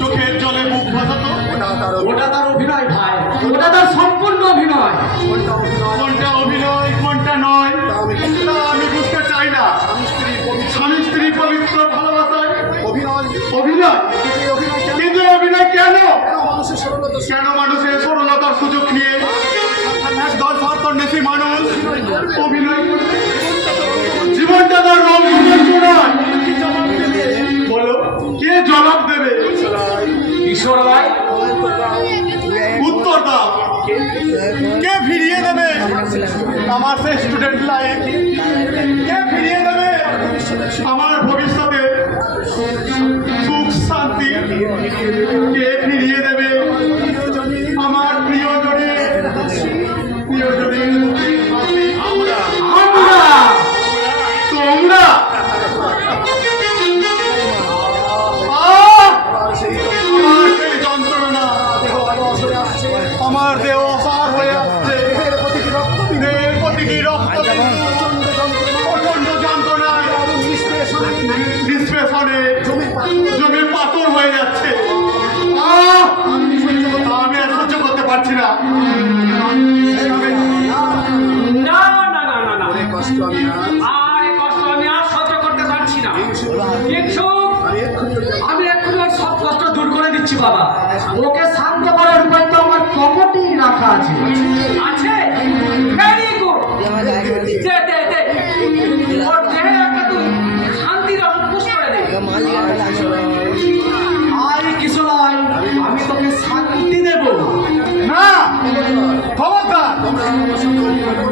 চোখের জলে মুখ ভাসাতো, ওটা তার অভিনয় ভাই, ওটা তার সম্পূর্ণ অভিনয়। কোনটা অভিনয় কোনটা নয় তা আমি বুঝতে চাই না। স্বামী স্ত্রী পবিত্র ভালোবাসায় অভিনয়, কিন্তু অভিনয় কেন? কেন মানুষের সরলতার সুযোগ নিয়ে দল স্বার্থন্বেষী মানুষ অভিনয় করছে? জীবনটা তার রং নয়। বলো কে জবাব দেবে? কিশোর রায় উত্তর দাও, কে ফিরিয়ে দেবে আমার সেই স্টুডেন্ট লাইফ? কে ফিরিয়ে দেবে আমার ভবিষ্যতে সুখ শান্তি? কে ফিরিয়ে দেবে আমার প্রিয়জনের হাসি? আমরা তোমরা আমার সেই যন্ত্রণা, আমার দেহ অসার হয়ে আসছে, দেহের প্রতিটি রক্ত প্রচন্ড যন্ত্রণায় নিষ্পেষণে জমি পাথর হয়ে যাচ্ছে। আমি আর সহ্য করতে পারছি না। না না না না না, আর এই কষ্ট আমি আর সহ্য করতে পারছি না। কিন্তু আমি এক্ষুনি ওর সব কষ্ট দূর করে দিচ্ছি বাবা। ওকে শান্ত করার উপায় তো আমার কপটেই রাখা আছে। আছে? Very good. দে দে দে, ওর দেহে একটা তুই শান্তির পুশ করে দে। আরে কিছু নয়, আমি তোকে শান্তি দেব। না খবরদার,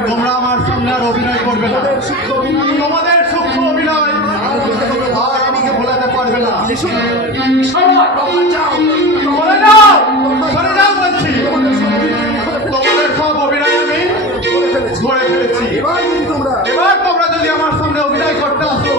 তোমরা আমার সামনে আর অভিনয় করবে না। তোমাদের সূক্ষ্ম অভিনয় আর আমাকে ভোলাতে পারবে না। চলে যাও বলছি। তোমাদের সব অভিনয় আমি ধরে ফেলেছি। এবার তোমরা যদি আমার সামনে অভিনয় করতে আসো